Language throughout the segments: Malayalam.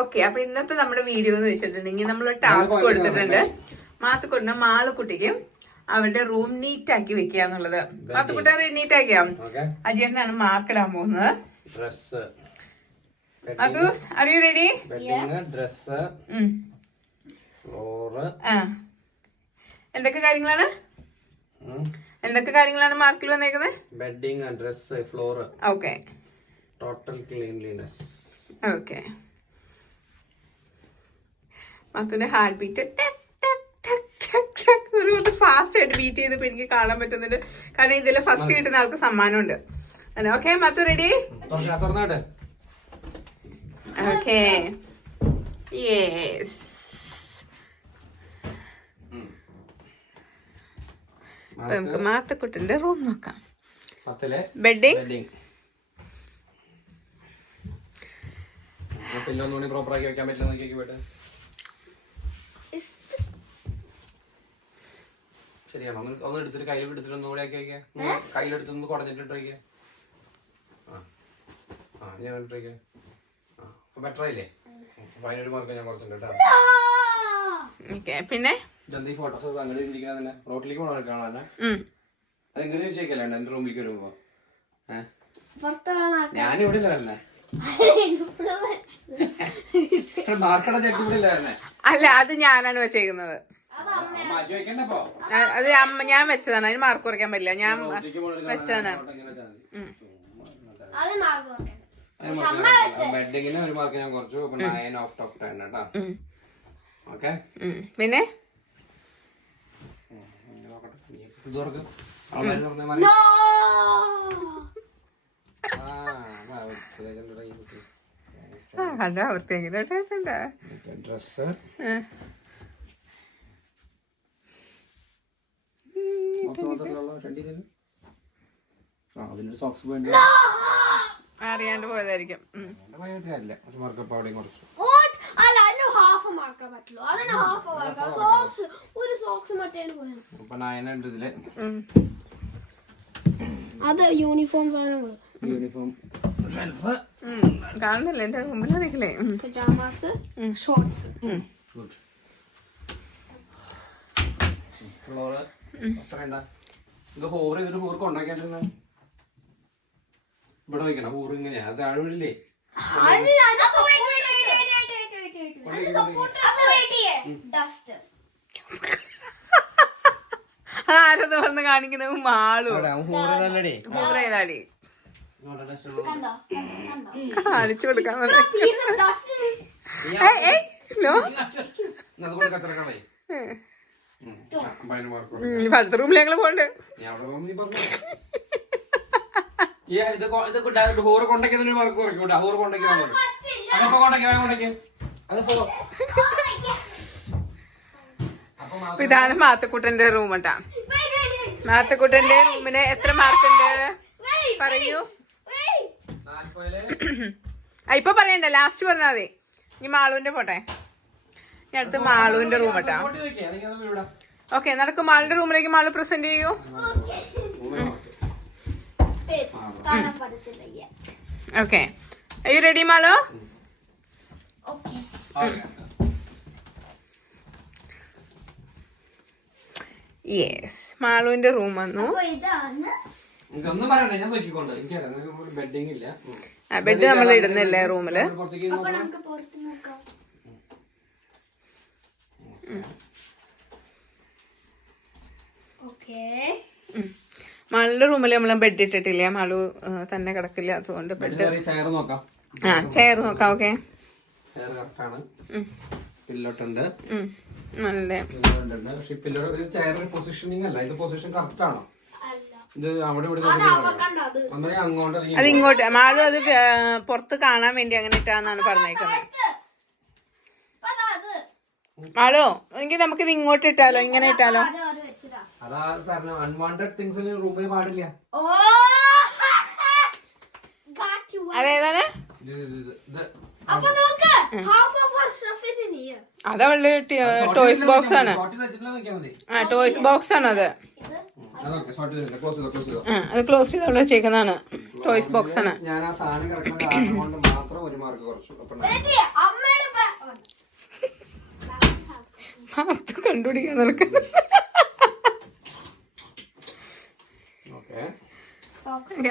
ഓക്കെ, അപ്പൊ ഇന്നത്തെ നമ്മുടെ വീഡിയോ എന്ന് വെച്ചിട്ടുണ്ടെങ്കിൽ നമ്മൾ ടാസ്ക് കൊടുത്തിട്ടുണ്ട്. മാത്തുക്കുട്ടിന് മാളുക്കുട്ടിക്കും അവരുടെ റൂം നീറ്റ് ആക്കി വെക്കുക എന്നുള്ളത്. മാത്തുക്കുട്ടി നീറ്റ് ആക്കിയാം. അജയനാണ് മാർക്കിടാൻ പോകുന്നത്. Are you ready? എന്തൊക്കെ കാര്യങ്ങളാണ് മാർക്കിൽ വന്നേക്കുന്നത്? Bedding, dress, floor. Okay, total cleanliness. Okay. മാത്തുന്റെ ഹാർട്ട് ബീറ്റ് കുറച്ച് ഫാസ്റ്റ് ആയിട്ട് ബീറ്റ് ചെയ്തപ്പോ എനിക്ക് കാണാൻ പറ്റുന്നുണ്ട്. കാരണം ഇതില് ഫസ്റ്റ് കിട്ടുന്ന ആൾക്ക് സമ്മാനമുണ്ട്. Okay, Mathu ready? Okay, yes. നമുക്ക് മാത്തക്കുട്ടിന്റെ റൂം നോക്കാം. ബെഡിങ്, ശരിയാണോ? ഒന്ന് എടുത്തിട്ട് കയ്യിലെടുത്തിട്ട് ഒന്നുകൂടെ ആക്കി വയ്ക്കാം. കയ്യിലെടുത്തൊന്ന് കുടഞ്ഞിട്ട് വയ്ക്കാം. ഞാൻ ഇട്ടേക്കാം. ബെറ്റർ ആയില്ലേ? അപ്പൊ അതിനൊരു മാർക്ക് ഞാൻ കുറച്ചിട്ടുണ്ട് കേട്ടോ. പിന്നെ ഈ ഫോട്ടോസ് അങ്ങനെ ഇരിക്കുന്ന റോട്ടിലേക്ക് പോകണം കാണാൻ. അത് ഇങ്ങോട്ട് ചോദിക്കല്ലേ എന്റെ റൂമിലേക്ക് വരുമ്പോ? ഞാനിവിടെ ഇല്ല വരുന്നേ. മാർക്കട ചെക്ക് ഇവിടെ ഇല്ല വരുന്നേ. അല്ല, അത് ഞാനാണ് വെച്ചേക്കുന്നത്. അത് അമ്മ ഞാൻ വെച്ചതാണ്. അതിന് മാർക്ക് കുറയ്ക്കാൻ പറ്റില്ല. ഞാൻ വെച്ചാണ്. ബെഡിങ്ങിന് ഒരു മാർക്ക് ഞാൻ കുറച്ചു. 9 ഔട്ട് ഓഫ് 10 കേട്ടോ. ഓക്കെ, പിന്നെ അതാ വൃത്തിയാക്കിട്ടുണ്ട്. ഡ്രസ്, അതിനൊരു സോക്സ് പോയിന്റ് അറിയാണ്ട് പോയതായിരിക്കും. അത് യൂണിഫോം കാണുന്നില്ല എന്റെ റൂമിൽ നിൽക്കില്ലേ? പജാമാസ്, ഷോർട്സ്. ഇവിടെ വയ്ക്കണം. ഹൂറ് ഇങ്ങനെയാ, അത് താഴെ വീടില്ലേ? ആരത് വന്ന് കാണിക്കുന്നത്? മാളു. ഹൂറേതാടി കാണിച്ചു കൊടുക്കാൻ അടുത്ത റൂമിൽ ഞങ്ങള് പോണ്ട്. ഹൂറ് കൊണ്ടൊക്കെ മാർക്ക് കുറയ്ക്കൂട്ടാ. ഹൂറ് കൊണ്ടൊക്കെ അതപ്പോ കൊണ്ടൊക്കെ ഇതാണ് മാത്തക്കുട്ടന്റെ റൂം കേട്ടാ. മാത്തക്കുട്ടന്റെ റൂമിന് എത്ര മാർക്കുണ്ട് പറയൂ? ഇപ്പൊ പറയണ്ട, ലാസ്റ്റ് പറഞ്ഞാൽ മതി. ഇനി മാളുവിന്റെ പോട്ടെ. ഞാൻ അടുത്ത് മാളുവിന്റെ റൂം കേട്ടാ. ഓക്കെ, നടക്കും. മാളുടെ റൂമിലേക്ക് മാളു പ്രസന്റ് ചെയ്യൂ. Okay, are you ready Malu? Yes, മാളുവിന്റെ റൂം വന്നു. ബെഡ് നമ്മൾ ഇടുന്നില്ലേ റൂമില്? മാളുടെ റൂമിൽ നമ്മൾ ബെഡ് ഇട്ടിട്ടില്ല. മാളു തന്നെ കിടക്കില്ല, അതുകൊണ്ട് ബെഡ് ചെയർ നോക്കാം. ഓക്കെ, പില്ലോട്ടുണ്ട്. നല്ല അത് ഇങ്ങോട്ട് മാളു അത് പുറത്ത് കാണാൻ വേണ്ടി അങ്ങനെ ഇട്ടാന്നാണ് പറഞ്ഞേക്കുന്നത്. മാളു, എങ്കിൽ നമുക്കിത് ഇങ്ങോട്ട് ഇട്ടാലോ? ഇങ്ങനെ ഇട്ടാലോ? അതേതാണ്? അതവളുടെ ടോയ്സ് ബോക്സ് ആണ്. ടോയ്സ് ബോക്സ് ആണ് അത്. അത് ക്ലോസ് ചെയ്ത് അവിടെ വെച്ചേക്കുന്നതാണ്. ടോയ്സ് ബോക്സ് ആണ്. ഞാൻ ആ സാധനം കിടക്കുന്ന കാരണം കൊണ്ട് മാത്രം ഒരു മാർക്ക് കുറച്ചു. കണ്ടുപിടിക്കാൻ നടക്കും. ഓക്കെ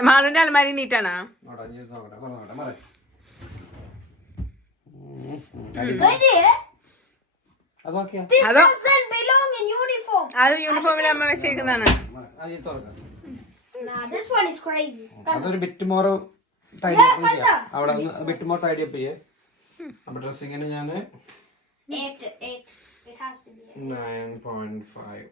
മാളുവിന്റെ അലമാരി നീറ്റാണോ? അതൊക്കെ This Ado. doesn't belong in uniform. അത് യൂണിഫോമിൽ അമ്മ വെച്ചേക്കുന്നതാണ്. Nah, this one is crazy. അതൊരു ബിറ്റ് മോർ ടൈഡി അപ്പ് ചെയ്യാം. അവിടെ ബിറ്റ് മോർ ടൈഡി അപ്പ് ചെയ്യേ. അപ്പൊ ഡ്രസ്സിങ്ങിന് ഞാൻ 8. It has to be 8. 9.5.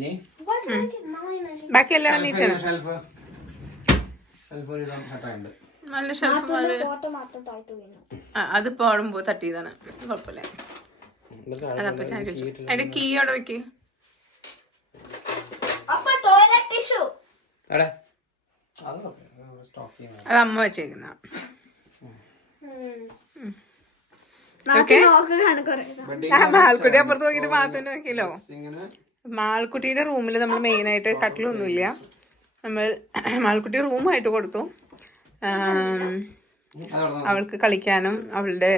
നീ Why did I get 9? I think. ബാക്കി എല്ലാം നീറ്റാണ്. ഷെൽഫ് ഒരു സെറ്റായിട്ടുണ്ട്. നല്ല ഷെൽഫ്. Photo മാത്രം താഴ്ത്തു വീണു. അതിപ്പോ ആടുമ്പോ തട്ടിയതാണ്. കുഴപ്പമില്ല. അതപ്പോ ഞാൻ ചോദിച്ചു അതിന്റെ കീ അവിടെ വെക്ക്. അപ്പ ടോയ്ലറ്റ് ടിഷ്യൂ. എവിടെ അത് സ്റ്റോക്ക് ചെയ്യാം. അത് അമ്മ വെച്ചേക്കുന്ന. നമുക്ക് നോക്കുകയാണ് കുറെ. മാൾക്കുട്ടി അപ്പുറത്ത് നോക്കിട്ട് മാത്തന്നെ നോക്കിയല്ലോ. ഇങ്ങനെ മാൾക്കുട്ടിയുടെ റൂമിൽ നമ്മൾ മെയിൻ ആയിട്ട് കട്ടിലൊന്നുമില്ല. നമ്മൾ മാൾക്കുട്ടി റൂമായിട്ട് കൊടുത്തു. അവൾക്ക് കളിക്കാനും അവളുടെ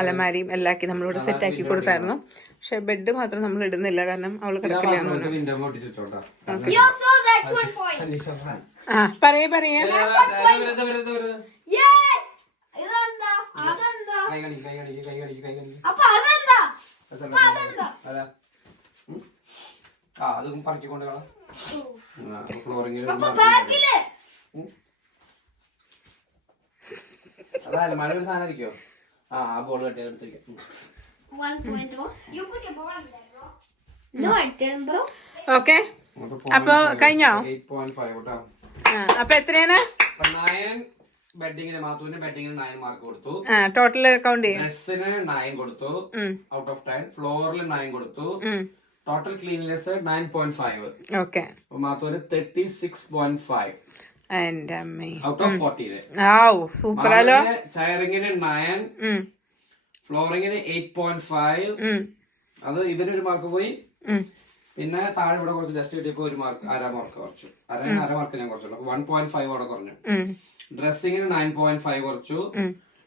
അലമാരിയും എല്ലാക്കി നമ്മളിവിടെ സെറ്റാക്കി കൊടുത്തായിരുന്നു. പക്ഷെ ബെഡ് മാത്രം നമ്മൾ ഇടുന്നില്ല, കാരണം അവൾ കിടക്കില്ല. You saw that's one point. പറയേ Yes. ഇതെന്താ? അതെന്താ? അപ്പ അതെന്താ? അതും പറക്കിക്കൊണ്ട് ഫ്ലോറിംഗിൽ അപ്പ ബാക്കില്. അതല്ല മഴ ഒരു സാധനം ഇരിക്കോ. ആ ബോൾ കട്ടി എടുത്തേക്ക്. 1.0. You put your ball there, bro. No, I didn't, bro. Okay. അപ്പൊ കഴിഞ്ഞോ? 8.5 കേട്ടോ. അപ്പൊ എത്രയാണ്? 9 ബെഡിങ്ങിന് മാത്തൂന് ബെഡിങ്ങിന് 9 മാർക്ക് കൊടുത്തു. ടോട്ടൽ കൗണ്ട് ചെയ്യും. ഡ്രസ്സിന് 9 കൊടുത്തു ഔട്ട് ഓഫ് 10. ഫ്ലോറിൽ 9 കൊടുത്തു. Total cleanness 9.5. ഓക്കെ. മാത്തൂന് 36.5 ഔട്ട് ഓഫ് 40. സൂപ്പറല്ലോ. ചയറിങ്ങിന് 9, ഫ്ലോറിങ്ങിന് 8.5. അത് ഇവനൊരു മാർക്ക് പോയി. പിന്നെ താഴെ ഇവിടെ കുറച്ച് ഡസ്റ്റ് കിട്ടിയപ്പോ ഒരു മാർക്ക്, അര മാർക്ക് കുറച്ചു. അര മാർക്ക് ഞാൻ കുറച്ചു. 1.5 അവിടെ കുറഞ്ഞു. ഡ്രസ്സിങ്ങിന് 9.5 കുറച്ചു.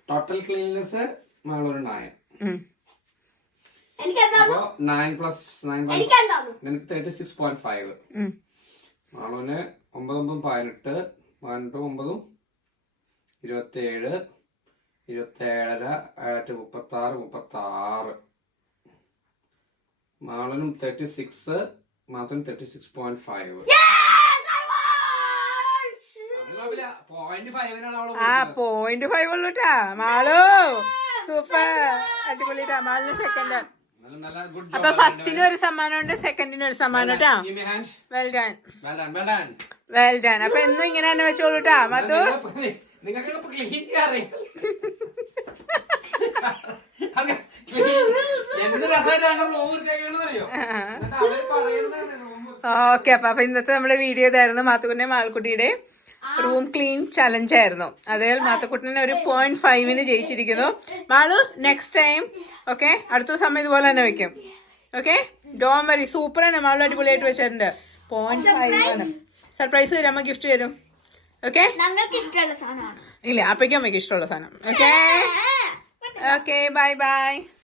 ടോട്ടൽ ക്ലീൻനെസ് നമ്മളൊരു 9. അപ്പൊ 9 + 9 നിനക്ക് 36.5. മാളൂന് 9 × 18 18 9 27 27.5 36. മാളനും 36, മാത്രം 36.5. .5 ഉള്ളൂട്ടാ മാളു. സൂപ്പർ, അടിപൊളിട്ടാ. മാളിന് സെക്കൻഡ്. അപ്പൊ ഫസ്റ്റിന് ഒരു സമ്മാനമുണ്ട്, സെക്കൻഡിന് ഒരു സമ്മാനം കേട്ടോ. Well done. അപ്പൊ എന്നും ഇങ്ങനെ തന്നെ വെച്ചോളൂട്ടാ മധു. ഓക്കെ. അപ്പൊ ഇന്നത്തെ നമ്മുടെ വീഡിയോ ഇതായിരുന്നു. മാത്തുക്കുട്ടിന്റെ മാൾക്കുട്ടിയുടെ റൂം ക്ലീൻ ചലഞ്ച് ആയിരുന്നു. അതിൽ മാത്തുക്കുട്ടിനെ ഒരു 0.5 ജയിച്ചിരിക്കുന്നു. മാളു നെക്സ്റ്റ് ടൈം ഓക്കെ, അടുത്ത സമയം ഇതുപോലെ തന്നെ വെക്കും. ഓക്കെ, ഡോൺ വരി. സൂപ്പർ ആണ് മാളു, അടിപൊളിയായിട്ട് വെച്ചിട്ടുണ്ട്. 0.5 സർപ്രൈസ് തരും, അമ്മ ഗിഫ്റ്റ് തരും. ഓക്കെ, ഇഷ്ടമുള്ള സാധനമാണ്. ഇല്ല അപ്പയ്ക്കും അമ്മയ്ക്ക് ഇഷ്ടമുള്ള സാധനം. Okay, bye bye.